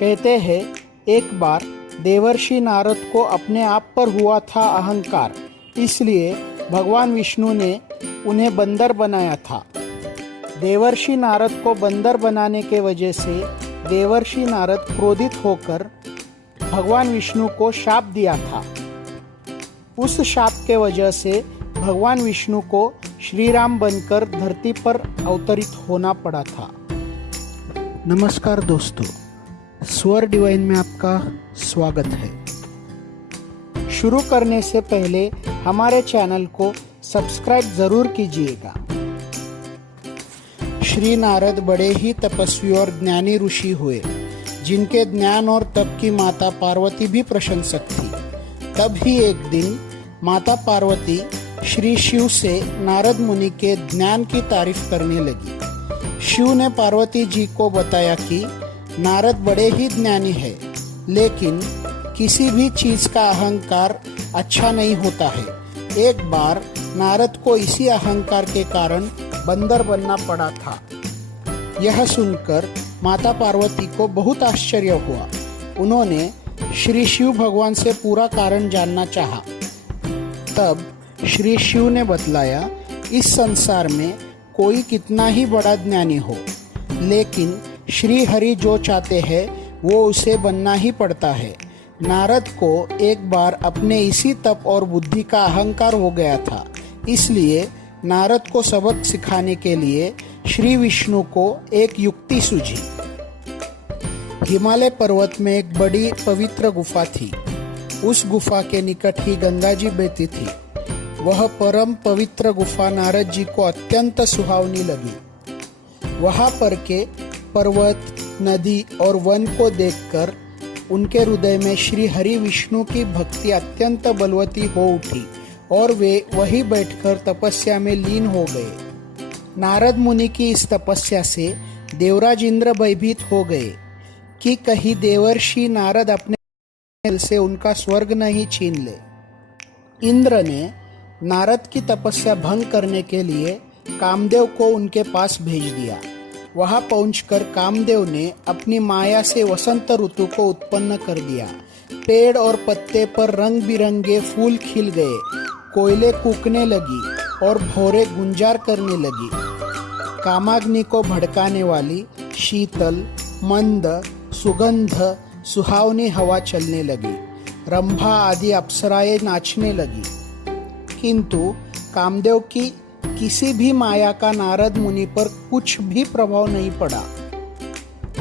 कहते हैं एक बार देवर्षि नारद को अपने आप पर हुआ था अहंकार, इसलिए भगवान विष्णु ने उन्हें बंदर बनाया था। देवर्षि नारद को बंदर बनाने के वजह से देवर्षि नारद क्रोधित होकर भगवान विष्णु को शाप दिया था। उस शाप के वजह से भगवान विष्णु को श्री राम बनकर धरती पर अवतरित होना पड़ा था। नमस्कार दोस्तों, स्वर डिवाइन में आपका स्वागत है। शुरू करने से पहले हमारे चैनल को सब्सक्राइब जरूर कीजिएगा। श्री नारद बड़े ही तपस्वी और ज्ञानी ऋषि हुए, जिनके ज्ञान और तप की माता पार्वती भी प्रशंसक थी। तब ही एक दिन माता पार्वती श्री शिव से नारद मुनि के ज्ञान की तारीफ करने लगी। शिव ने पार्वती जी को बताया कि नारद बड़े ही ज्ञानी है, लेकिन किसी भी चीज का अहंकार अच्छा नहीं होता है। एक बार नारद को इसी अहंकार के कारण बंदर बनना पड़ा था। यह सुनकर माता पार्वती को बहुत आश्चर्य हुआ। उन्होंने श्री शिव भगवान से पूरा कारण जानना चाहा। तब श्री शिव ने बतलाया, इस संसार में कोई कितना ही बड़ा ज्ञानी हो, लेकिन श्री हरि जो चाहते हैं वो उसे बनना ही पड़ता है। नारद को एक बार अपने इसी तप और बुद्धि का अहंकार हो गया था, इसलिए नारद को सबक सिखाने के लिए श्री विष्णु को एक युक्ति सूझी। हिमालय पर्वत में एक बड़ी पवित्र गुफा थी। उस गुफा के निकट ही गंगा जी बहती थी। वह परम पवित्र गुफा नारद जी को अत्यंत सुहावनी लगी। वहां पर के पर्वत, नदी और वन को देखकर उनके हृदय में श्री हरि विष्णु की भक्ति अत्यंत बलवती हो उठी और वे वहीं बैठकर तपस्या में लीन हो गए। नारद मुनि की इस तपस्या से देवराज इंद्र भयभीत हो गए कि कहीं देवर्षि नारद अपने दिल से उनका स्वर्ग नहीं छीन ले। इंद्र ने नारद की तपस्या भंग करने के लिए कामदेव को उनके पास भेज दिया। वहां पहुंचकर कामदेव ने अपनी माया से वसंत ऋतु को उत्पन्न कर दिया। पेड़ और पत्ते पर रंग बिरंगे फूल खिल गए, कोयले कूकने लगी और भौरे गुंजार करने लगी। कामाग्नि को भड़काने वाली शीतल, मंद, सुगंध, सुहावनी हवा चलने लगी। रंभा आदि अप्सराएं नाचने लगी, किंतु कामदेव की किसी भी माया का नारद मुनि पर कुछ भी प्रभाव नहीं पड़ा।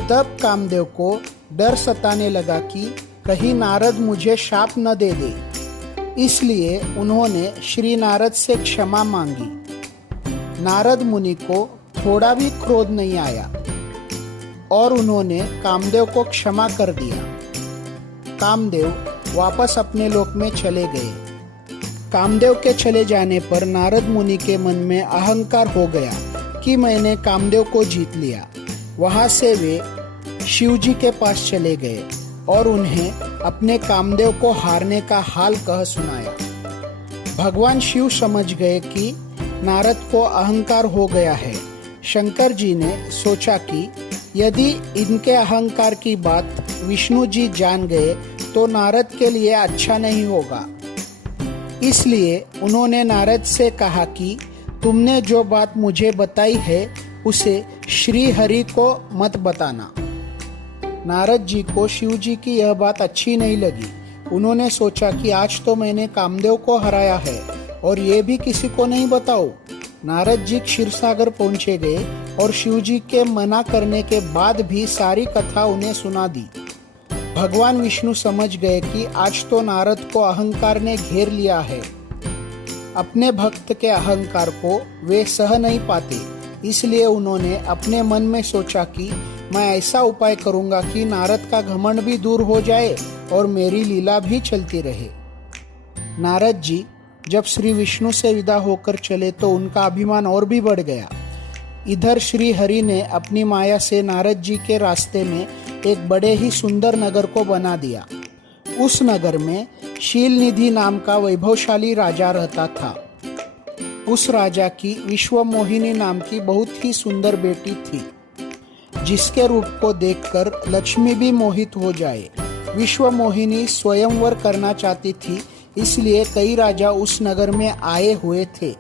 तब कामदेव को डर सताने लगा कि कहीं नारद मुझे शाप न दे दे, इसलिए उन्होंने श्री नारद से क्षमा मांगी। नारद मुनि को थोड़ा भी क्रोध नहीं आया और उन्होंने कामदेव को क्षमा कर दिया। कामदेव वापस अपने लोक में चले गए। कामदेव के चले जाने पर नारद मुनि के मन में अहंकार हो गया कि मैंने कामदेव को जीत लिया। वहां से वे शिव जी के पास चले गए और उन्हें अपने कामदेव को हारने का हाल कह सुनाया। भगवान शिव समझ गए कि नारद को अहंकार हो गया है। शंकर जी ने सोचा कि यदि इनके अहंकार की बात विष्णु जी जान गए तो नारद के लिए अच्छा नहीं होगा। इसलिए उन्होंने नारद से कहा कि तुमने जो बात मुझे बताई है उसे श्री हरि को मत बताना। नारद जी को शिव जी की यह बात अच्छी नहीं लगी। उन्होंने सोचा कि आज तो मैंने कामदेव को हराया है और ये भी किसी को नहीं बताओ। नारद जी क्षीरसागर पहुंचे गए और शिव जी के मना करने के बाद भी सारी कथा उन्हें सुना दी। भगवान विष्णु समझ गए कि आज तो नारद को अहंकार ने घेर लिया है। अपने भक्त के अहंकार को वे सह नहीं पाते, इसलिए उन्होंने अपने मन में सोचा कि मैं ऐसा उपाय करूंगा कि नारद का घमंड भी दूर हो जाए और मेरी लीला भी चलती रहे। नारद जी जब श्री विष्णु से विदा होकर चले तो उनका अभिमान और भी बढ़ गया। इधर श्री हरि ने अपनी माया से नारद जी के रास्ते में एक बड़े ही सुंदर नगर को बना दिया। उस नगर में शीलनिधि नाम का वैभवशाली राजा रहता था। उस राजा की विश्वमोहिनी नाम की बहुत ही सुंदर बेटी थी। जिसके रूप को देखकर लक्ष्मी भी मोहित हो जाए। विश्व मोहिनी स्वयंवर करना चाहती थी, इसलिए कई राजा उस नगर में आए हुए थे।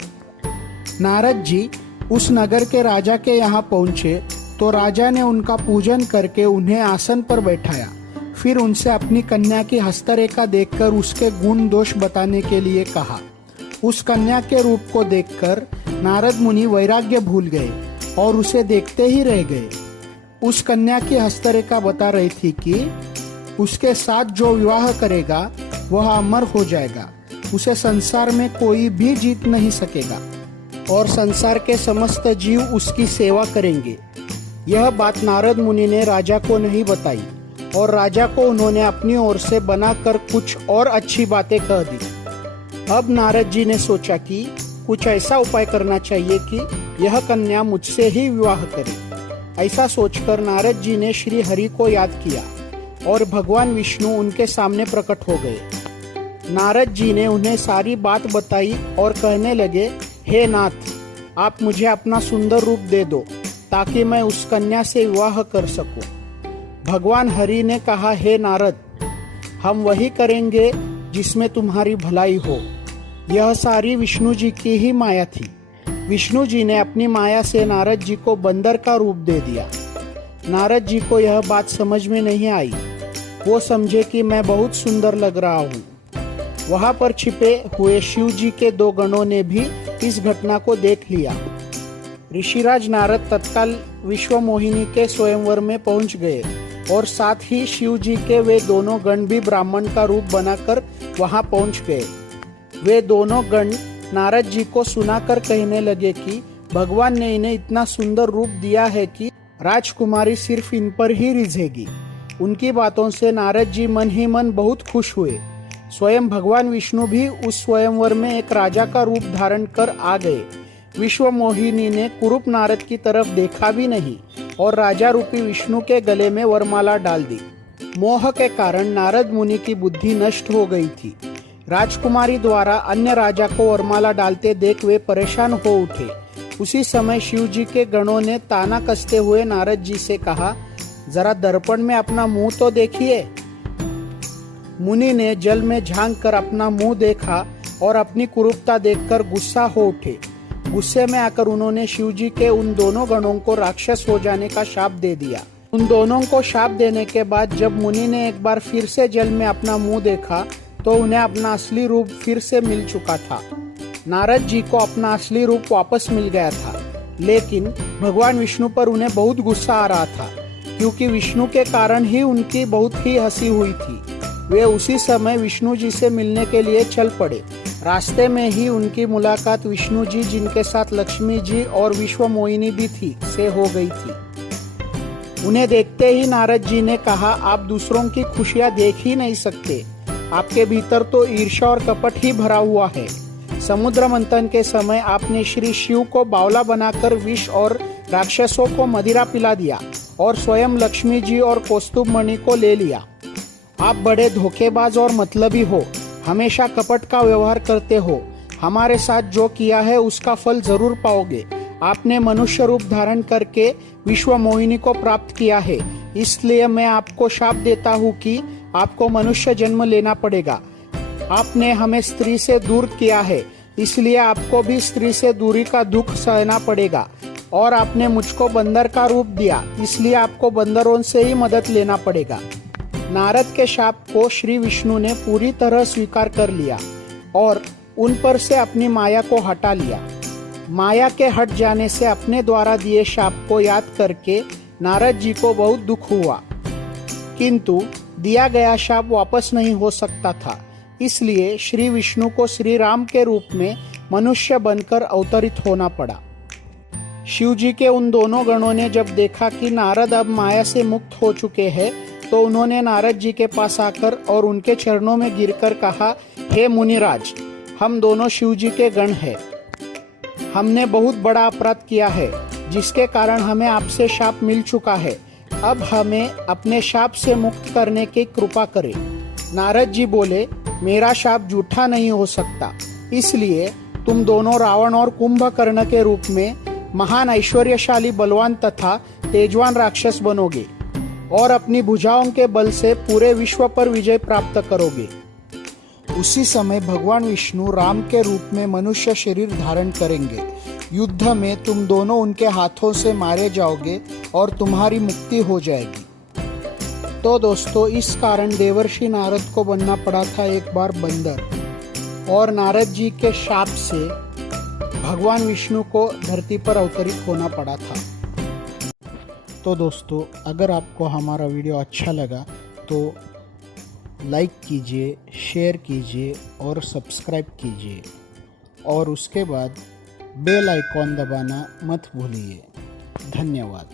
नारद जी उस नगर के राजा के यहाँ पहुँचे तो राजा ने उनका पूजन करके उन्हें आसन पर बैठाया। फिर उनसे अपनी कन्या की हस्तरेखा देखकर उसके गुण दोष बताने के लिए कहा। उस कन्या के रूप को देखकर नारद मुनि वैराग्य भूल गए और उसे देखते ही रह गए। उस कन्या की हस्तरेखा बता रही थी कि उसके साथ जो विवाह करेगा वह अमर हो जाएगा, उसे संसार में कोई भी जीत नहीं सकेगा और संसार के समस्त जीव उसकी सेवा करेंगे। यह बात नारद मुनि ने राजा को नहीं बताई और राजा को उन्होंने अपनी ओर से बनाकर कुछ और अच्छी बातें कह दी। अब नारद जी ने सोचा कि कुछ ऐसा उपाय करना चाहिए कि यह कन्या मुझसे ही विवाह करे। ऐसा सोचकर नारद जी ने श्री हरि को याद किया और भगवान विष्णु उनके सामने प्रकट हो गए। नारद जी ने उन्हें सारी बात बताई और कहने लगे, हे नाथ, आप मुझे अपना सुंदर रूप दे दो ताकि मैं उस कन्या से विवाह कर सकूं। भगवान हरि ने कहा, हे नारद, हम वही करेंगे जिसमें तुम्हारी भलाई हो। यह सारी विष्णु जी की ही माया थी। विष्णु जी ने अपनी माया से नारद जी को बंदर का रूप दे दिया। नारद जी को यह बात समझ में नहीं आई। वो समझे कि मैं बहुत सुंदर लग रहा हूँ। वहां पर छिपे हुए शिव जी के 2 गणों ने भी इस घटना को देख लिया। ऋषिराज नारद तत्काल विश्व मोहिनी के स्वयंवर में पहुंच गए और साथ ही शिव जी के वे दोनों गण भी ब्राह्मण का रूप बनाकर वहां पहुंच गए। वे दोनों गण नारद जी को सुनाकर कहने लगे कि भगवान ने इन्हें इतना सुंदर रूप दिया है कि राजकुमारी सिर्फ इन पर ही रिझेगी। उनकी बातों से नारद जी मन ही मन बहुत खुश हुए। स्वयं भगवान विष्णु भी उस स्वयंवर में एक राजा का रूप धारण कर आ गए। विश्व मोहिनी ने कुरूप नारद की तरफ देखा भी नहीं और राजा रूपी विष्णु के गले में वरमाला डाल दी। मोह के कारण नारद मुनि की बुद्धि नष्ट हो गई थी। राजकुमारी द्वारा अन्य राजा को वरमाला डालते देख वे परेशान हो उठे। उसी समय शिव जी के गणों ने ताना कसते हुए नारद जी से कहा, जरा दर्पण में अपना मुंह तो देखिए। मुनि ने जल में झांक कर अपना मुंह देखा और अपनी कुरूपता देखकर गुस्सा हो उठे। गुस्से में आकर उन्होंने शिव जी के उन दोनों गणों को राक्षस हो जाने का शाप दे दिया। उन दोनों को शाप देने के बाद जब मुनि ने एक बार फिर से जल में अपना मुंह देखा तो उन्हें अपना असली रूप फिर से मिल चुका था। नारद जी को अपना असली रूप वापस मिल गया था, लेकिन भगवान विष्णु पर उन्हें बहुत गुस्सा आ रहा था क्योंकि विष्णु के कारण ही उनकी बहुत ही हंसी हुई थी। वे उसी समय विष्णु जी से मिलने के लिए चल पड़े। रास्ते में ही उनकी मुलाकात विष्णु जी, जिनके साथ लक्ष्मी जी और विश्व मोहिनी भी थी, से हो गई थी। उन्हें देखते ही नारद जी ने कहा, आप दूसरों की खुशियां देख ही नहीं सकते। आपके भीतर तो ईर्ष्या और कपट ही भरा हुआ है। समुद्र मंथन के समय आपने श्री शिव को बावला बनाकर विष और राक्षसों को मदिरा पिला दिया और स्वयं लक्ष्मी जी और कौस्तुभ मणि को ले लिया। आप बड़े धोखेबाज और मतलबी हो, हमेशा कपट का व्यवहार करते हो। हमारे साथ जो किया है उसका फल जरूर पाओगे। आपने मनुष्य रूप धारण करके विश्व मोहिनी को प्राप्त किया है, इसलिए मैं आपको शाप देता हूँ कि आपको मनुष्य जन्म लेना पड़ेगा। आपने हमें स्त्री से दूर किया है, इसलिए आपको भी स्त्री से दूरी का दुख सहना पड़ेगा। और आपने मुझको बंदर का रूप दिया, इसलिए आपको बंदरों से ही मदद लेना पड़ेगा। नारद के शाप को श्री विष्णु ने पूरी तरह स्वीकार कर लिया और उन पर से अपनी माया को हटा लिया। माया के हट जाने से अपने द्वारा दिए शाप को याद करके नारद जी को बहुत दुख हुआ, किंतु दिया गया शाप वापस नहीं हो सकता था। इसलिए श्री विष्णु को श्री राम के रूप में मनुष्य बनकर अवतरित होना पड़ा। शिव जी के उन दोनों गणों ने जब देखा कि नारद अब माया से मुक्त हो चुके हैं, तो उन्होंने नारद जी के पास आकर और उनके चरणों में गिरकर कहा, हे मुनिराज, हम दोनों शिव जी के गण हैं। हमने बहुत बड़ा अपराध किया है, जिसके कारण हमें आपसे शाप मिल चुका है। अब हमें अपने शाप से मुक्त करने की कृपा करें। नारद जी बोले, मेरा शाप झूठा नहीं हो सकता, इसलिए तुम दोनों रावण और कुंभकर्ण के रूप में महान ऐश्वर्यशाली बलवान तथा तेजवान राक्षस बनोगे और अपनी भुजाओं के बल से पूरे विश्व पर विजय प्राप्त करोगे। उसी समय भगवान विष्णु राम के रूप में मनुष्य शरीर धारण करेंगे। युद्ध में तुम दोनों उनके हाथों से मारे जाओगे और तुम्हारी मुक्ति हो जाएगी। तो दोस्तों, इस कारण देवर्षि नारद को बनना पड़ा था एक बार बंदर, और नारद जी के शाप से भगवान विष्णु को धरती पर अवतरित होना पड़ा था। तो दोस्तों, अगर आपको हमारा वीडियो अच्छा लगा तो लाइक कीजिए, शेयर कीजिए और सब्सक्राइब कीजिए, और उसके बाद बेल आइकॉन दबाना मत भूलिए। धन्यवाद।